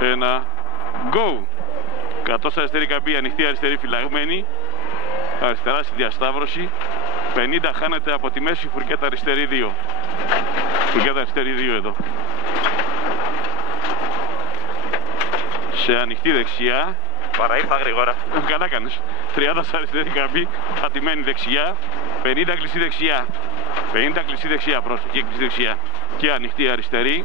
1, go! Κατός αριστερή καμπή, ανοιχτή αριστερή φυλαγμένη. Αριστερά στη διασταύρωση. 50 χάνεται από τη μέση, φουρκέτα αριστερή 2. Φουρκέτα αριστερή 2 εδώ. Σε ανοιχτή δεξιά. Παραήρθα γρήγορα. Καλά κάνεις. 30 σε αριστερή καμπή, πατημένη δεξιά. 50 κλειστή δεξιά. 50 κλειστή δεξιά, πρόσεχε, κλειστή δεξιά. Και ανοιχτή αριστερή.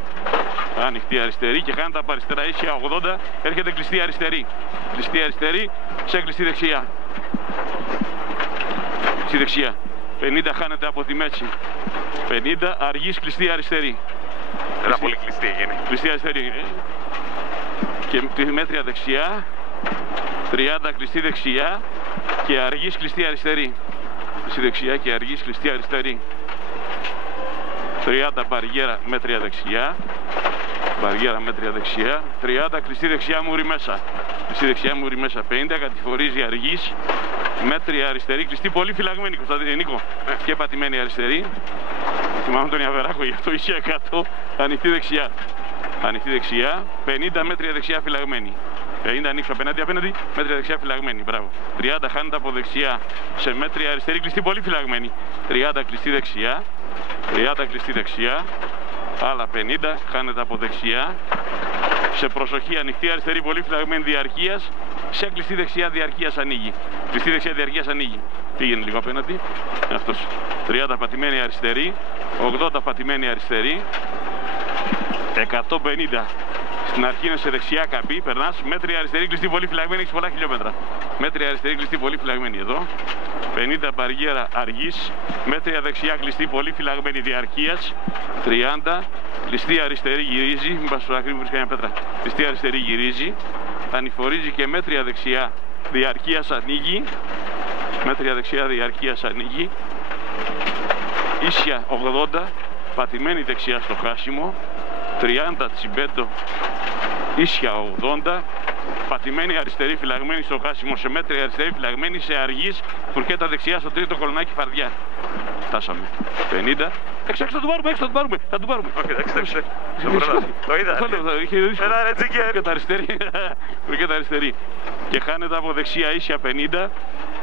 Ανοιχτή αριστερή και χάνεται από αριστερά, ίσια 80, έρχεται κλειστή αριστερή. Κλειστή αριστερή, σε κλειστή δεξιά. Κλειστή δεξιά. 50 χάνεται από τη μέση. 50, αργής κλειστή αριστερή. Era πολύ κλειστή έγινε. Κλειστή αριστερή. Και τη μέτρια δεξιά. 30 κλειστή δεξιά και αργής κλειστή αριστερή. Κλειστή δεξιά και αργής κλειστή αριστερή. 30 μπαριέρα μέτρια δεξιά. Μπαριέρα μέτρια δεξιά. 30 κλειστή δεξιά μουρή μέσα. Κλειστή δεξιά μουρή μέσα. 50 κατηφορίζει αργής. Μέτρια αριστερή. Κλειστή πολύ φυλαγμένη, Κωνσταντινίκο. Και πατημένη αριστερή. Θυμάμαι τον Ιαβεράκο γι' αυτό είχε 100. Ανοιχτή δεξιά. Ανοιχτή δεξιά. 50 μέτρια δεξιά φυλαγμένη. 50 ανοίξω απέναντι, μέτρια δεξιά φυλαγμένη. Μπράβο. 30 χάνεται από δεξιά σε μέτρια αριστερή. Κλειστή πολύ φυλαγμένη. 30 κλειστή δεξιά. 30 κλειστή δεξιά. Άλλα 50 χάνεται από δεξιά. Σε προσοχή, ανοιχτή αριστερή πολύ φυλαγμένη διαρκείας. Σε κλειστή δεξιά διαρκείας ανοίγει. Κλειστή δεξιά διαρκείας ανοίγει. Πήγαινε λίγο απέναντι. Αυτός. 30 πατημένη αριστερή. 80 πατημένη αριστερή. 150. Στην αρχή είναι σε δεξιά καμπή, περνάς, μέτρια αριστερή κλειστή πολύ φυλαγμένη, έχεις πολλά χιλιόμετρα. Μέτρια αριστερή κλειστή πολύ φυλαγμένη εδώ. 50 μπαριέρα αργής, μέτρια δεξιά κλειστή πολύ φυλαγμένη διαρκείας. 30, κλειστή αριστερή γυρίζει, μην πας στο άκρη μου βρίσκει μια πέτρα. Κλειστή αριστερή γυρίζει, ανηφορίζει και μέτρια δεξιά διαρκείας ανοίγει. Μέτρια δεξιά διαρκείας ανοίγει. Ίσια 80, πατημένη δεξιά στο χάσιμο. 30 τσιμπέντο, ίσια 80, πατημένη αριστερή φυλαγμένη στο χάσιμο, σε μέτρια αριστερή φυλαγμένη, σε αργής, φουρκέτα δεξιά στο τρίτο κολονάκι φαρδιά. Φτάσαμε. 50. Έξω, θα του πάρουμε, θα του πάρουμε. Όχι, εντάξει. Το είδα. Είχε δύσκολο. Ένα ρετζίκι. Φουρκέτα αριστερή. Και χάνεται από δεξιά ίσια 50,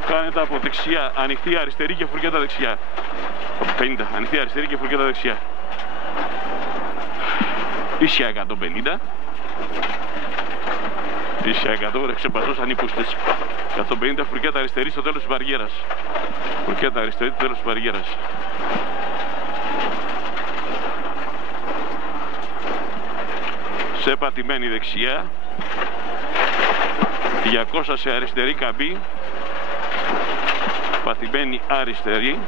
χάνεται από δεξιά ανοιχτή αριστερή και φουρκέτα δεξιά. 50, ανοιχτή αριστερή και φουρκέτα δεξιά. Ίσια 150. Ίσια 100, ξεπαζώσαν οι πούστες. 150 φουρκέτα αριστερή στο τέλος της βαριέρας. Φουρκέτα αριστερή στο τέλος της βαριέρας. Σε πατημένη δεξιά. 200 σε αριστερή καμπή. Πατημένη αριστερή.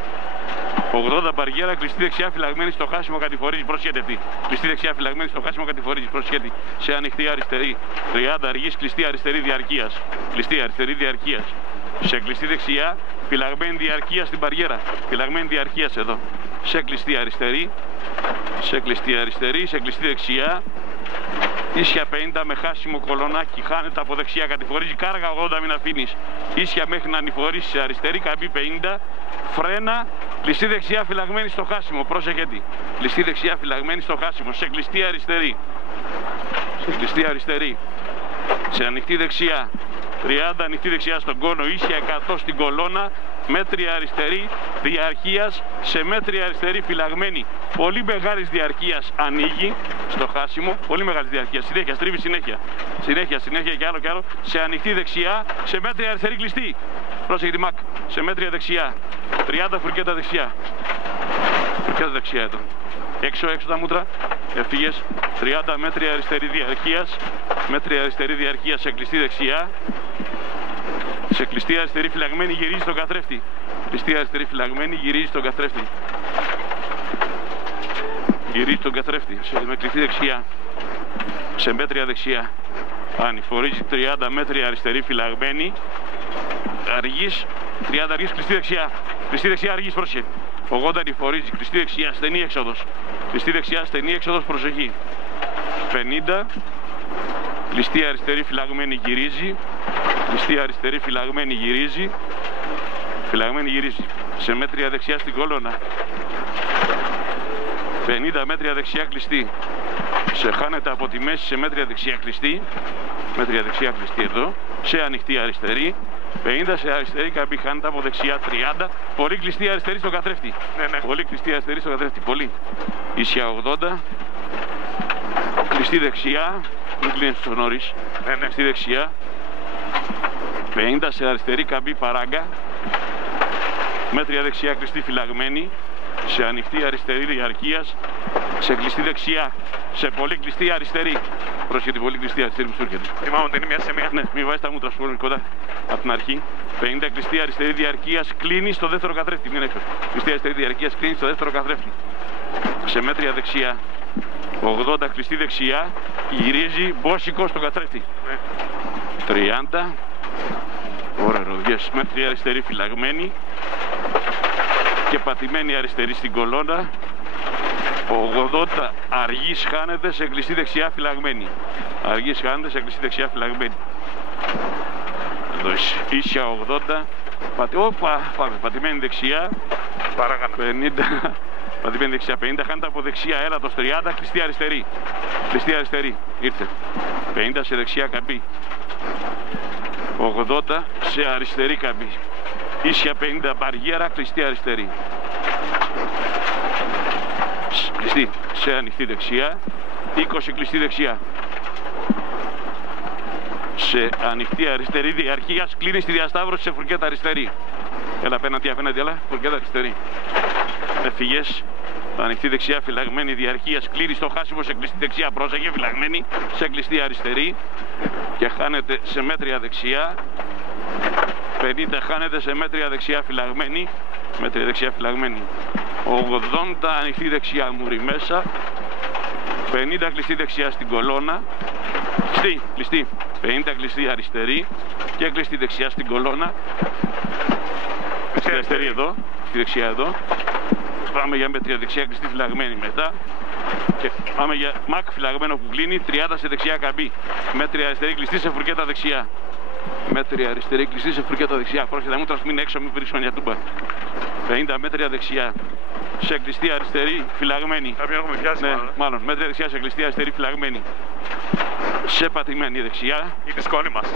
80 μπαριέρα, κλειστή δεξιά φυλαγμένη στο χάσιμο, κατηφορίζει, προσχέτευτη. Κλειστή δεξιά φυλαγμένη στο χάσιμο, κατηφορίζει, προσχέτη. Σε ανοιχτή αριστερή. 30 αργής, κλειστή αριστερή διαρκείας. Κλειστή αριστερή διαρκείας. Σε κλειστή δεξιά, φυλαγμένη διαρκεία στην μπαριέρα. Φυλαγμένη διαρκείας εδώ. Σε κλειστή αριστερή. Σε κλειστή αριστερή, σε κλειστή δεξιά. Ίσια 50 με χάσιμο κολονάκι, χάνεται από δεξιά, κατηφορίζει, κάργα 80, μην αφήνεις. Ίσια μέχρι να ανηφορήσει σε αριστερή καμπή 50, φρένα, κλειστή δεξιά φυλαγμένη στο χάσιμο, πρόσεχε τι. Κλειστή δεξιά φυλαγμένη στο χάσιμο, σε κλειστή αριστερή. Σε κλειστή αριστερή. Σε ανοιχτή δεξιά. 30 ανοιχτή δεξιά στον κόνο, ίσια 100 στην κολόνα, μέτρια αριστερή διαρκείας, σε μέτρια αριστερή φυλαγμένη, πολύ μεγάλης διαρκείας ανοίγει στο χάσιμο, πολύ μεγάλης διαρκείας, συνέχεια, στρίβει συνέχεια, συνέχεια και άλλο, σε ανοιχτή δεξιά, σε μέτρια αριστερή κλειστή, πρόσεχε τη ΜΑΚ, σε μέτρια δεξιά, 30 φουρκέτα δεξιά, φουρκέτα δεξιά εδώ. Έξω τα μούτρα, έφυγες, 30 μέτρια αριστερή διαρκείας, μέτρια αριστερή διαρκείας σε κλειστή δεξιά, σε κλειστή αριστερή φυλαγμένη γυρίζει στον καθρέφτη. Κλειστή αριστερή φυλαγμένη γυρίζει στον καθρέφτη. Γυρίζει στον καθρέφτη, με κλειστή δεξιά, σε μέτρια δεξιά. Ανηφορίζει 30 μέτρια αριστερή φυλαγμένη, αργής, 30 αργής, κλειστή δεξιά. Κλειστή δεξιά αργής, πρόσεχε. 80 ανηφορίζει, κλειστή δεξιά, στενή έξοδος. Κλειστή δεξιά, στενή έξοδος, προσοχή. 50, κλειστή αριστερή φυλαγμένη γυρίζει. Κλειστή αριστερή φυλαγμένη γυρίζει. Φυλαγμένη γυρίζει. Σε μέτρια δεξιά στην κολόνα. 50 μέτρια δεξιά κλειστή. Σε χάνεται από τη μέση σε μέτρια δεξιά κλειστή. Μέτρια δεξιά κλειστή εδώ. Σε ανοιχτή αριστερή. 50 σε αριστερή καμπή, χάνεται από δεξιά 30. Πολύ κλειστή αριστερή στο καθρέφτη. Ναι. Πολύ κλειστή αριστερή στο καθρέφτη. Πολύ. Ίσια 80. Κλειστή δεξιά. Μην κλείνει στο νωρίς. Ναι. Κλειστή δεξιά. 50 σε αριστερή καμπή παράγκα. Μέτρια δεξιά κλειστή φυλαγμένη. Σε ανοιχτή αριστερή διαρκείας. Σε κλειστή δεξιά. Σε πολύ κλειστή αριστερή. Πρόσχετη, πολύ κλειστή αριστερή που σου έρχεται. Θυμάμαι ότι είναι μία σε μία. Ναι, μην βάζεις τα μούτρα σου κοντά από την αρχή. 50 κλειστή αριστερή διαρκείας κλείνει στο δεύτερο καθρέφτη. Μην έξω. Κλειστή αριστερή διαρκείας κλείνει στο δεύτερο καθρέφτη. Σε μέτρια δεξιά. 80 κλειστή δεξιά. Γυρίζει μπόσικο στο καθρέφτη. Ναι. 30. Ωραία, ροδιές. Μέτρια αριστερή φυλαγμένη. Και πατημένη αριστερή στην κολόνα. 80 αργής χάνεται σε κλειστή δεξιά φυλαγμένη. Αργής χάνεται σε κλειστή δεξιά φυλαγμένη. Εδώ ίσια 80. Πάμε. Πατημένη δεξιά. Παράγανα. 50. Πατημένη δεξιά 50. Χάνεται από δεξιά έλατος 30. Κλειστή αριστερή. Κλειστή αριστερή. Ήρθε. 50 σε δεξιά καμπή. 80 σε αριστερή καμπή. Ίσια 50 μπαριέρα. Κλειστή αριστερή. Κλειστή σε ανοιχτή δεξιά. 20 κλειστή δεξιά. Σε ανοιχτή αριστερή διαρκείας κλείνει στη διασταύρωση σε φουρκέτα αριστερή. Έλα απέναντι, αλλά φουρκέτα αριστερή. Έφυγες. Ανοιχτή δεξιά φυλαγμένη διαρκείας κλείνει στο χάσιμο σε κλειστή δεξιά. Πρόσεχε, φυλαγμένη σε κλειστή αριστερή. Και χάνεται σε μέτρια δεξιά. 50 χάνεται σε μέτρια δεξιά φυλαγμένη. Μέτρια δεξιά φυλαγμένη. 80 ανοιχτή δεξιά μουρή μέσα. 50 κλειστή δεξιά στην κολόνα. Κλειστή. 50 κλειστή αριστερή. Και κλειστή δεξιά στην κολόνα. Κλειστή αριστερή εδώ. Στη δεξιά εδώ. Πάμε για μέτρια δεξιά κλειστή φυλαγμένη μετά. Και πάμε για μακ φυλαγμένο που κλείνει. 30 σε δεξιά καμπή. Μέτρια αριστερή κλειστή σε φουρκέτα δεξιά. Μέτρια αριστερή κλειστή σε φουρκέτα δεξιά. Πρόσεχε, μου τρασμίνει έξω, μην βρίσκω μια τούμπα. 50 μέτρια δεξιά. Σε κλειστή αριστερή φυλαγμένη. Κάποιον έχουμε πιάσει, ναι, μάλλον. Μέτρια δεξιά σε κλειστή αριστερή φυλαγμένη. Σε πατημένη δεξιά. Είναι σκόνη μας.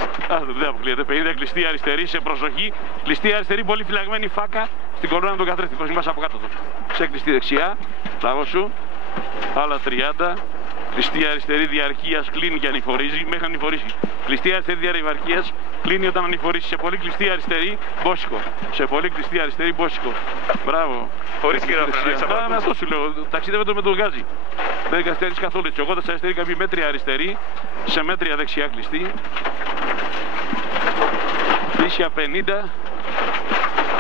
Δεν αποκλείεται. 50 κλειστή αριστερή σε προσοχή. Κλειστή αριστερή πολύ φυλαγμένη φάκα στην κολόνα του καθρέφτη. Προσυμβάσα από κάτω του. Σε κλειστή δεξιά. Λάβω σου. Άλλα 30. Κλειστή αριστερή διαρκείας κλείνει και ανηφορίζει μέχρι να ανηφορήσει. Κλειστή αριστερή διαρκείας κλείνει όταν ανηφορήσει. Σε πολύ κλειστή αριστερή μπόσικο. Σε πολύ κλειστή αριστερή μπόσικο. Μπράβο. Χωρίς κυριολεκτικά. Αυτό σου λέω. Ταξίδευε με τον γκάζι. Δεν καθυστερείς καθόλου έτσι. 80 σε αριστερή καμπή μέτρια αριστερή. Σε μέτρια δεξιά κλειστή. Ίσια 50.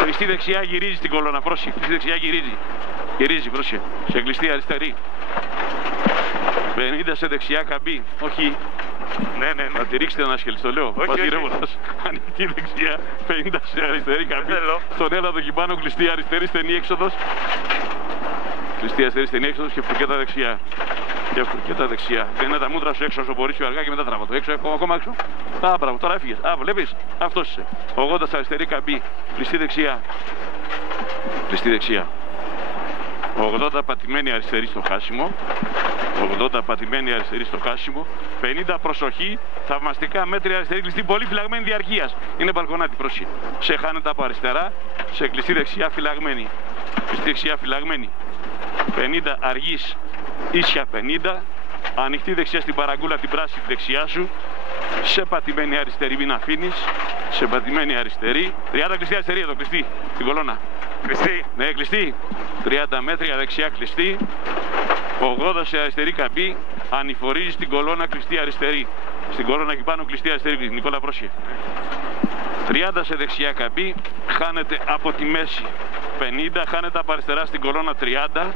Κλειστή δεξιά γυρίζει στην κολόνα. Πρόσεχε. Κλειστή δεξιά γυρίζει. Γυρίζει, πρόσεχε. Σε κλειστή αριστερή. 50 σε δεξιά καμπή. Όχι. Ναι. Θα τη ρίξετε να σχελείς, το λέω. Πατηρεύοντας. Ανοιχτή δεξιά. 50 σε αριστερή καμπή. Στον έλαδο εκεί πάνω κλειστή αριστερή στενή έξοδος. Κλειστή αριστερή στενή έξοδος και φουρκέτα δεξιά. Και φουρκέτα δεξιά. Παίρνει τα μούτρα σου έξω όσο μπορείς πιο αργά και μετά τραβά το έξω. Ακόμα έξω. Μπράβο, τώρα έφυγες. Βλέπεις. Αυτός είσαι. 80 σε αριστερή καμπή. Κλειστή δεξιά. Κλειστή δεξιά. 80 πατημένη αριστερή στο χάσιμο. 80 πατημένη αριστερή στο χάσιμο. 50 προσοχή. Θαυμαστικά μέτρια αριστερή κλειστή. Πολύ φυλαγμένη διαρκείας. Είναι μπαλκονάτη, προσοχή. Σε χάνεται από αριστερά. Σε κλειστή δεξιά φυλαγμένη. Κλειστή δεξιά φυλαγμένη. 50 αργής. Ίσια 50. Ανοιχτή δεξιά στην παραγκούλα την πράσινη δεξιά σου. Σε πατημένη αριστερή μην αφήνεις. Σε πατημένη αριστερή. 30 κλειστή αριστερή εδώ, κλειστή. Στην κολόνα. Κλειστή. Ναι, κλειστή. 30 μέτρια δεξιά κλειστή. 80 σε αριστερή καμπή. Ανηφορίζει στην κολόνα κλειστή αριστερή. Στην κολόνα εκεί πάνω κλειστή αριστερή. Νικόλα, πρόσχε. 30 σε δεξιά καμπή. Χάνεται από τη μέση. 50 χάνεται από αριστερά στην κολόνα 30.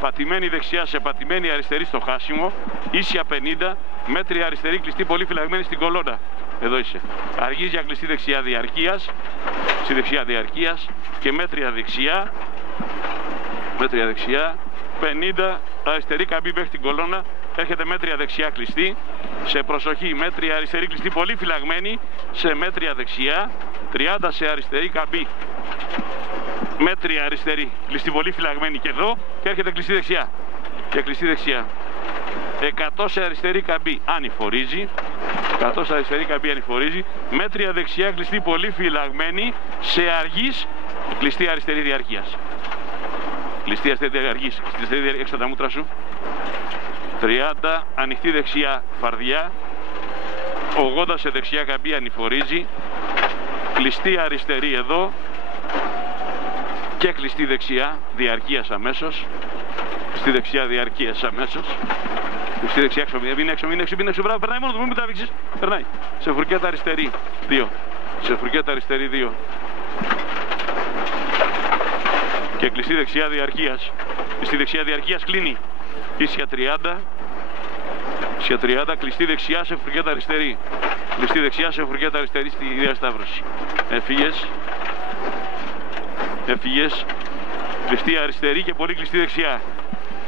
Πατημένη δεξιά σε πατημένη αριστερή στο χάσιμο. Ίσια 50. Μέτρια αριστερή κλειστή πολύ φυλαγμένη στην κολόνα. Εδώ είσαι. Αργίζει για κλειστή δεξιά διαρκείας. Στη δεξιά διαρκείας. Και μέτρια δεξιά. Μέτρια δεξιά. 50 αριστερή καμπή μέχρι την κολόνα. Έρχεται μέτρια δεξιά κλειστή. Σε προσοχή, μέτρια αριστερή κλειστή πολύ φυλαγμένη. Σε μέτρια δεξιά. 30 σε αριστερή καμπή. Μέτρια αριστερή κλειστή πολύ φυλαγμένη και εδώ. Και έρχεται κλειστή δεξιά. Και κλειστή δεξιά. 100 σε αριστερή καμπή ανηφορίζει. 100 σε αριστερή καμπή ανηφορίζει. Μέτρια δεξιά κλειστή πολύ φυλαγμένη σε αργής κλειστή αριστερή διαρκείας. Κλειστή αριστερή διαρκής. Έξω τα μούτρα σου. 30 ανοιχτή δεξιά φαρδιά. 80 σε δεξιά καμπή ανηφορίζει. Κλειστή αριστερή εδώ. Και κλειστή δεξιά διαρκείας αμέσως. Κλειστή δεξιά διαρκείας αμέσως. Κλειστή δεξιά έξω. Μην έξω. Μπράβο, περνάει μόνο του, μην μου τραβήξεις. Περνάει. Σε φουρκέτα αριστερή 2. Σε φουρκέτα αριστερή 2. Και κλειστή δεξιά διαρκείας. Κλειστή δεξιά διαρκείας κλείνει. Ίσια 30. Ίσια 30. Κλειστή δεξιά σε φουρκέτα αριστερή. Κλειστή δεξιά σε φουρκέτα αριστερή στη διασταύρωση. Έφυγες. Έφυγες. Κλειστή αριστερή και πολύ κλειστή δεξιά.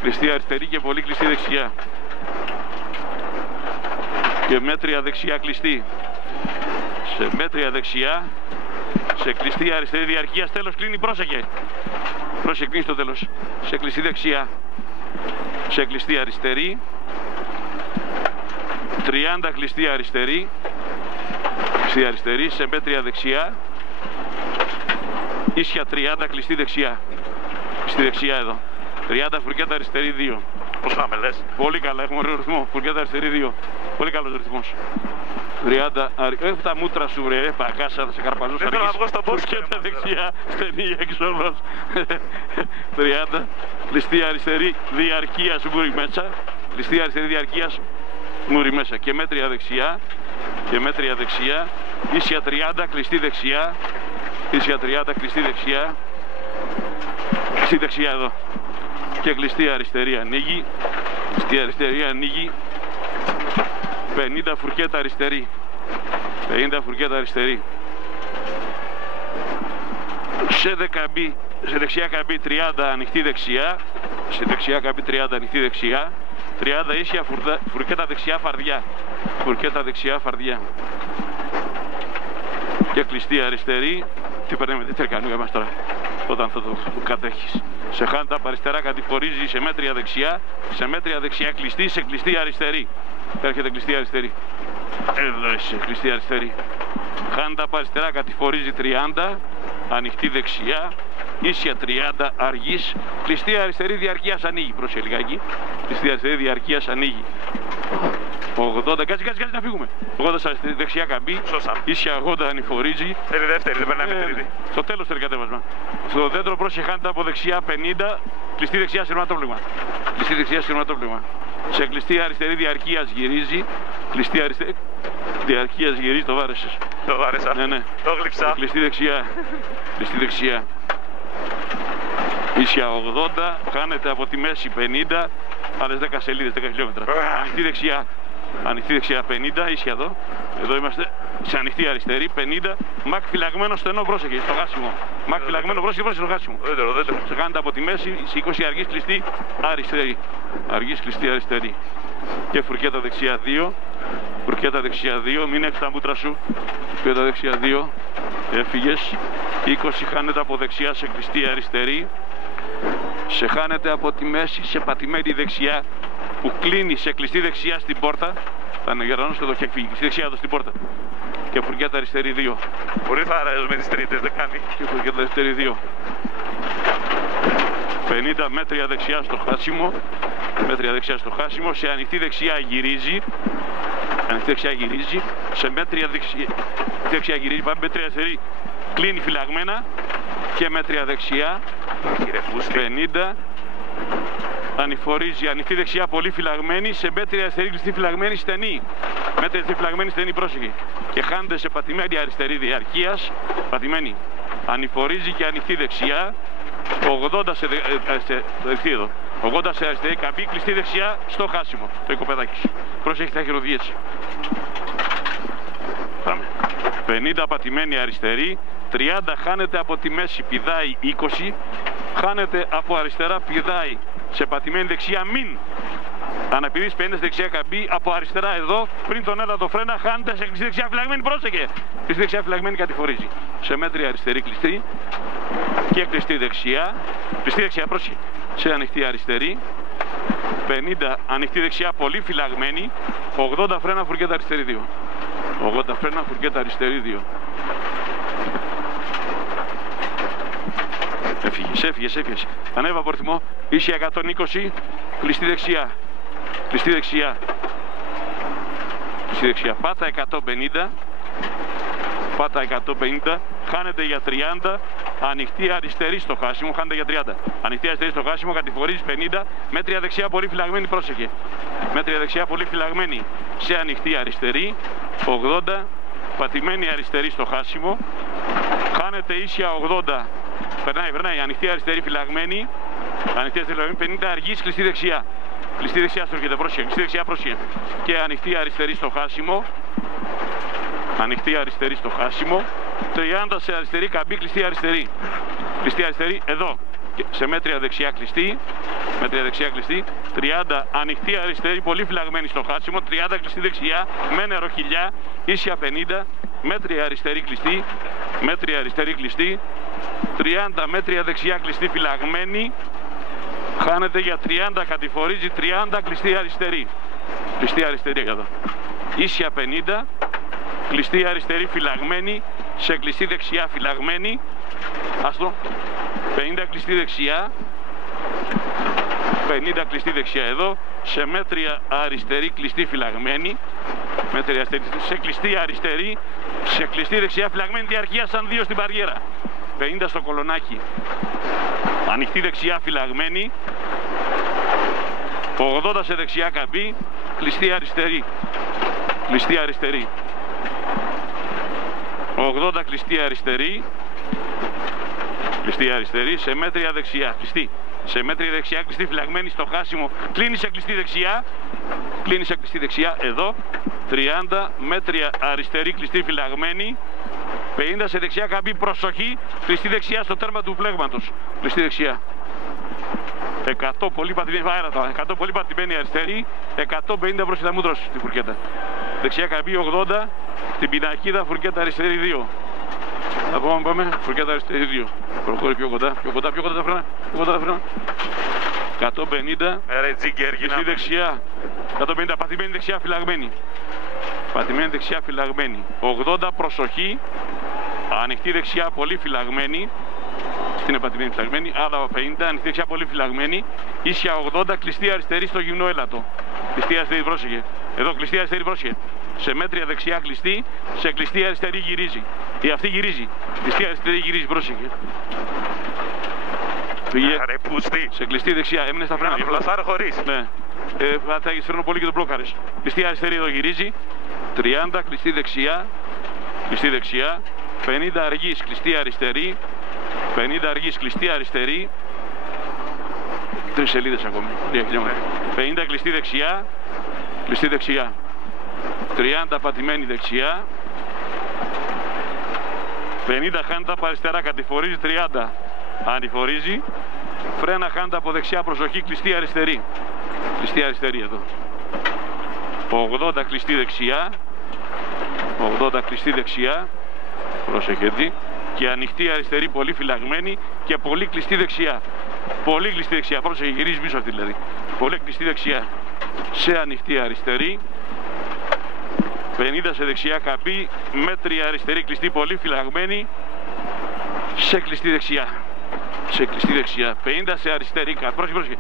Κλειστή αριστερή και πολύ κλειστή δεξιά. Και μέτρια δεξιά κλειστή. Σε μέτρια δεξιά. Σε κλειστή αριστερή διαρκεία. Τέλος κλείνει, πρόσεχε. Πρόσεχε, κλείνει στο τέλος. Σε κλειστή δεξιά. Σε κλειστή αριστερή. 30 κλειστή αριστερή. Κλειστή αριστερή. Σε μέτρια δεξιά. Ίσια 30 κλειστή δεξιά. Κλειστή δεξιά εδώ. 30 φουρκέτα αριστερή 2. Πώς πάμε λες? Πολύ καλά, έχουμε ωραίο ρυθμό. Φουρκέτα αριστερή 2. Πολύ καλός ρυθμός. 30 Έχω τα μούτρα σου βρε, παγκάσα, θα σε καρπαζούσα. Δεν θέλω να βγω στο πόσο. Φουρκέτα δεξιά, στενή έξοδος. 30 κλειστή αριστερή διαρκείας μούρι μέσα. Κλειστή αριστερή διαρκείας μούρι μέσα. Και μέτρια δεξιά. Και μέτρια δεξιά. Ίσια 30 κλειστή δεξιά. Ίσια 30 κλειστή δεξιά. Κλειστή δεξιά εδώ. Και κλειστή αριστερή ανοίγει. Κλειστή αριστερή ανοίγει. 50 φουρκέτα αριστερή. 50 φουρκέτα αριστερή. Σε δεξιά καμπή 30 ανοιχτή δεξιά. Σε δεξιά καμπή 30 ανοιχτή δεξιά. 30 ίσια φουρκέτα δεξιά φαρδιά. Φουρκέτα δεξιά φαρδιά. Και κλειστή αριστερή. Τι περνάμε, τι τρεκανούγα μας τώρα. Όταν θα το κατέχεις. Σε χάντα από αριστερά κατηφορίζει σε μέτρια δεξιά. Σε μέτρια δεξιά κλειστή, σε κλειστή αριστερή. Έρχεται κλειστή αριστερή. Εδώ είσαι, κλειστή αριστερή. Χάντα από αριστερά κατηφορίζει 30. Ανοιχτή δεξιά. Ίσια 30 αργής. Κλειστή αριστερή διαρκείας ανοίγει. Πρόσεχε λιγάκι. Κλειστή αριστερή διαρκείας ανοίγει. 80, κάτσε να φύγουμε. 80 σε δεξιά καμπή. Ίσια 80 ανηφορίζει. Θέλει δεύτερη, δεν περνάει με τρίτη. Στο τέλος θέλει κατέβασμα. Στο δέντρο πρόσεχε χάνεται από δεξιά 50. Κλειστή δεξιά σειρματόπλημα. Κλειστή δεξιά σειρματόπλημα. Σε κλειστή αριστερή διαρκείας γυρίζει. Κλειστή αριστερή διαρκείας γυρίζει. Το βάρεσες. Το βάρεσα. Ναι. Το γλυψά. Κλειστή δεξιά. Κλειστή δεξιά. Ίσια 80. Χάνεται από τη μέση 50. Άλλες 10 σελίδες, 10 χιλιόμετρα. Ανοιχτή δεξιά. Ανοιχτή δεξιά 50, ίσια εδώ. Εδώ είμαστε σε ανοιχτή αριστερή 50. Μακ φυλαγμένο στενό, πρόσεχε στο χάσιμο. Μακ φυλαγμένο, πρόσεχε στο χάσιμο. Σε κάνετε από τη μέση, σε 20 αργής κλειστή αριστερή. Αργής κλειστή αριστερή. Και φουρκέτα δεξιά 2. Φουρκέτα δεξιά 2, μην έχεις τα μούτρα σου. Φουρκέτα δεξιά 2. Έφυγες. 20 χάνεται από δεξιά σε κλειστή αριστερή. Σε χάνεται από τη μέση σε πατημένη δεξιά που κλείνει σε κλειστή δεξιά στην πόρτα. Θα είναι γερανός και εδώ έχει φύγει. Κλειστή δεξιά εδώ στην πόρτα. Και φουρκέτα αριστερή 2. Πολύ θαραίος με τις τρίτες, δεν κάνει. Και φουρκέτα αριστερή 2. 50 μέτρια δεξιά στο χάσιμο. Μέτρια δεξιά στο χάσιμο. Σε ανοιχτή δεξιά γυρίζει. Ανοιχτή δεξιά γυρίζει. Σε μέτρια δεξιά γυρίζει. Πάμε μέτρια αριστερή. Κλείνει φυλαγμένα. Και μέτρια δεξιά. 50. Ανηφορίζει, ανοιχτή δεξιά πολύ φυλαγμένη, σε μέτρια αριστερή κλειστή φυλαγμένη στενή. Μέτρια αριστερή φυλαγμένη στενή, πρόσεχε. Και χάνεται σε πατημένη αριστερή διαρκείας, πατημένη. Ανηφορίζει και ανοιχτή δεξιά, 80 σε δεξί εδώ. 80 σε αριστερή καμπή, κλειστή δεξιά στο χάσιμο, το οικοπεδάκι σου. Πρόσεχε, θα χειροδιέσει. Πάμε. 50 πατημένη αριστερή, 30 χάνεται από τη μέση, πηδάει 20, χάνεται από αριστερά, πηδάει σε πατημένη δεξιά, μην. Αναπηδείς 50 δεξιά καμπή, από αριστερά εδώ, πριν τον έλα το φρένα, χάνεται σε κλειστή δεξιά φυλαγμένη, πρόσεχε. Κλειστή δεξιά φυλαγμένη κατηφορίζει. Σε μέτρια αριστερή κλειστή και κλειστή δεξιά, πρόσεχε. Σε ανοιχτή αριστερή, 50 ανοιχτή δεξιά, πολύ φυλαγμένη. 80 φρένα, φουρκέτα αριστερή 2. 80 φρένα, φουρκέτα αριστερή 2. Έφυγες. Ανέβα από ρυθμό. Ίσια 120. Κλειστή δεξιά. Κλειστή δεξιά. Κλειστή δεξιά. Πάτα 150. Πάτα 150. Χάνεται για 30. Ανοιχτή αριστερή στο χάσιμο. Χάνεται για 30. Ανοιχτή αριστερή στο χάσιμο. Κατηφορίζει 50. Μέτρια δεξιά πολύ φυλαγμένη. Πρόσεχε. Μέτρια δεξιά πολύ φυλαγμένη. Σε ανοιχτή αριστερή. 80. Πατημένη αριστερή στο χάσιμο. Χάνεται ίσια 80. Περνάει. Ανοιχτή αριστερή φυλαγμένη. Ανοιχτή αριστερή φυλαγμένη. 50 αργής, κλειστή δεξιά. Κλειστή δεξιά στροφιέται. Πρόσεχε. Κλειστή δεξιά, πρόσεχε. Και ανοιχτή αριστερή στο χάσιμο. Ανοιχτή αριστερή στο χάσιμο. 30 σε αριστερή καμπή, κλειστή αριστερή. Κλειστή αριστερή εδώ. Και σε μέτρια δεξιά κλειστή. Μέτρια δεξιά κλειστή. 30 ανοιχτή αριστερή, πολύ φυλαγμένη στο χάσιμο. 30 κλειστή δεξιά. Με νεροχιλιά. Ίσια 50. Μέτρια αριστερή κλειστή. Μέτρια αριστερή κλειστή. 30 μέτρια δεξιά κλειστή φυλαγμένη. Χάνεται για 30, κατηφορίζει 30, κλειστή αριστερή. Κλειστή αριστερή εδώ. Ίσια 50. Κλειστή αριστερή φυλαγμένη. Σε κλειστή δεξιά φυλαγμένη. Άστο. 50 κλειστή δεξιά. 50 κλειστή δεξιά εδώ. Σε μέτρια αριστερή κλειστή φυλαγμένη. Μέτρια αριστερή. Σε κλειστή αριστερή. Σε κλειστή δεξιά φυλαγμένη. Διαρκεία σαν 2 στην μπαριέρα. 50 στο κολονάκι. Ανοιχτή δεξιά φυλαγμένη. 80 σε δεξιά καμπή. Κλειστή αριστερή. Κλειστή αριστερή. 80 κλειστή αριστερή. Κλειστή αριστερή. Σε μέτρια δεξιά. Κλειστή. Σε μέτρια δεξιά κλειστή φυλαγμένη στο χάσιμο. Κλείνει σε κλειστή δεξιά. Κλείνει σε κλειστή δεξιά. Εδώ. 30 μέτρια αριστερή κλειστή φυλαγμένη. 50 σε δεξιά καμπή, προσοχή, κλειστή δεξιά στο τέρμα του πλέγματος. Κλειστή δεξιά. 100 πολύ πατημένη, 100 πολύ πατημένη αριστερή, 150 προς τα μούτρος στη φουρκέτα. Δεξιά καμπή 80, την πινακίδα φουρκέτα αριστερή 2. Να πάμε, φουρκέτα αριστερή 2. Προχώρη πιο κοντά τα φρένα, πιο κοντά τα φρένα. 150, κλειστή δεξιά, 150, πατημένη δεξιά φυλαγμένη. Πατημένη δεξιά φυλαγμένη. 80 προσοχή. Ανοιχτή δεξιά πολύ φυλαγμένη. Στην επατημένη φυλαγμένη. Άλλα 50. Ανοιχτή δεξιά πολύ φυλαγμένη. Ίσια 80. Κλειστή αριστερή στο γυμνό έλατο. Κλειστή αριστερή πρόσεχε. Εδώ κλειστή αριστερή πρόσεχε. Σε μέτρια δεξιά κλειστή. Σε κλειστή αριστερή γυρίζει. Η αυτή γυρίζει. Κλειστή αριστερή γυρίζει. Πρόσεχε. Πήγε. Σε κλειστή δεξιά. Έμεινε στα φρένα. Πλασάρω χωρίς. Ναι. Θα έχεις φρένο πολύ και τον μπλόκαρες. Κλειστή αριστερή εδώ γυρίζει. 30 κλειστή δεξιά. Κλειστή δεξιά. 50 αργής κλειστή αριστερή. 50 αργής κλειστή αριστερή. 3 σελίδες ακόμη. 50 κλειστή δεξιά. Κλειστή δεξιά. 30 πατημένη δεξιά. 50 χάντα από αριστερά. Κατηφορίζει 30. Ανηφορίζει. Φρένα χάντα από δεξιά. Προσοχή. Κλειστή αριστερή. Κλειστή αριστερή εδώ. 80 κλειστή δεξιά. 80 κλειστή δεξιά. Προσεχέτη. Και ανοιχτή αριστερή πολύ φυλαγμένη. Και πολύ κλειστή δεξιά. Πολύ κλειστή δεξιά. Πρόσεχε, γυρίζει πίσω αυτή δηλαδή. Πολύ κλειστή δεξιά. Σε ανοιχτή αριστερή. 50 σε δεξιά καμπή. Μέτρια αριστερή κλειστή πολύ φυλαγμένη. Σε κλειστή δεξιά. Σε κλειστή δεξιά. 50 σε αριστερή καμπή. Πρόσεχε.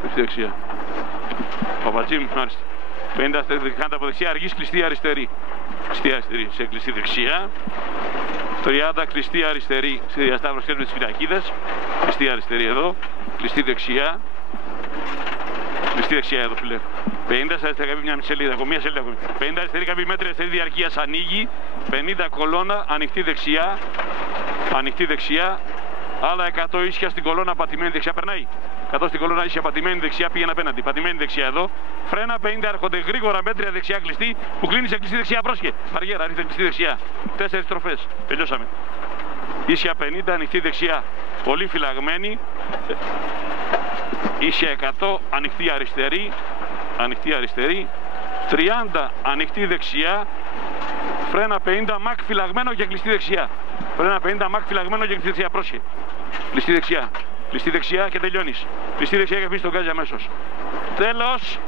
Κλειστή δεξιά. Παπατζήμ, μάλιστα. 50 χάντα από δεξιά, αργής κλειστή αριστερή. Κλειστή αριστερή, σε κλειστή δεξιά. 30 κλειστή αριστερή, στη διασταύρωση με τις πινακίδες. Κλειστή αριστερή εδώ. Κλειστή δεξιά. Κλειστή δεξιά εδώ, φίλε. 50 σε αριστερή καμπή, μια μισή σελίδα, ακόμα μια σελίδα. 50 αριστερή καμπή, μέτρια αριστερή διαρκείας ανοίγει. 50 κολόνα, ανοιχτή δεξιά. Ανοιχτή δεξιά. Άλλα 100 ίσια στην κολόνα, πατημένη δεξιά. Περνάει. 100 στην κολόνα ίσια, πατημένη δεξιά, πήγαινε απέναντι. Πατημένη δεξιά εδώ. Φρένα 50 έρχονται γρήγορα, μέτρια δεξιά κλειστή. Που κλείνει σε κλειστή δεξιά, πρόσχε. Βαριέρα, ρίχνει κλειστή δεξιά. 4 στροφές. Τελειώσαμε. Ίσια 50, ανοιχτή δεξιά. Πολύ φυλαγμένη. Ίσια 100, ανοιχτή αριστερή. Ανοιχτή αριστερή. 30, ανοιχτή δεξιά. Φρένα 50, μακ φυλαγμένο και κλειστή δεξιά. Φρένα 50, μακ φυλαγμένο και κλειστή δεξιά. Πρόσχε. Κλειστή δεξιά. Κλειστή δεξιά και τελειώνεις. Κλειστή δεξιά και αφήνεις τον γκάζι αμέσως. Τέλος.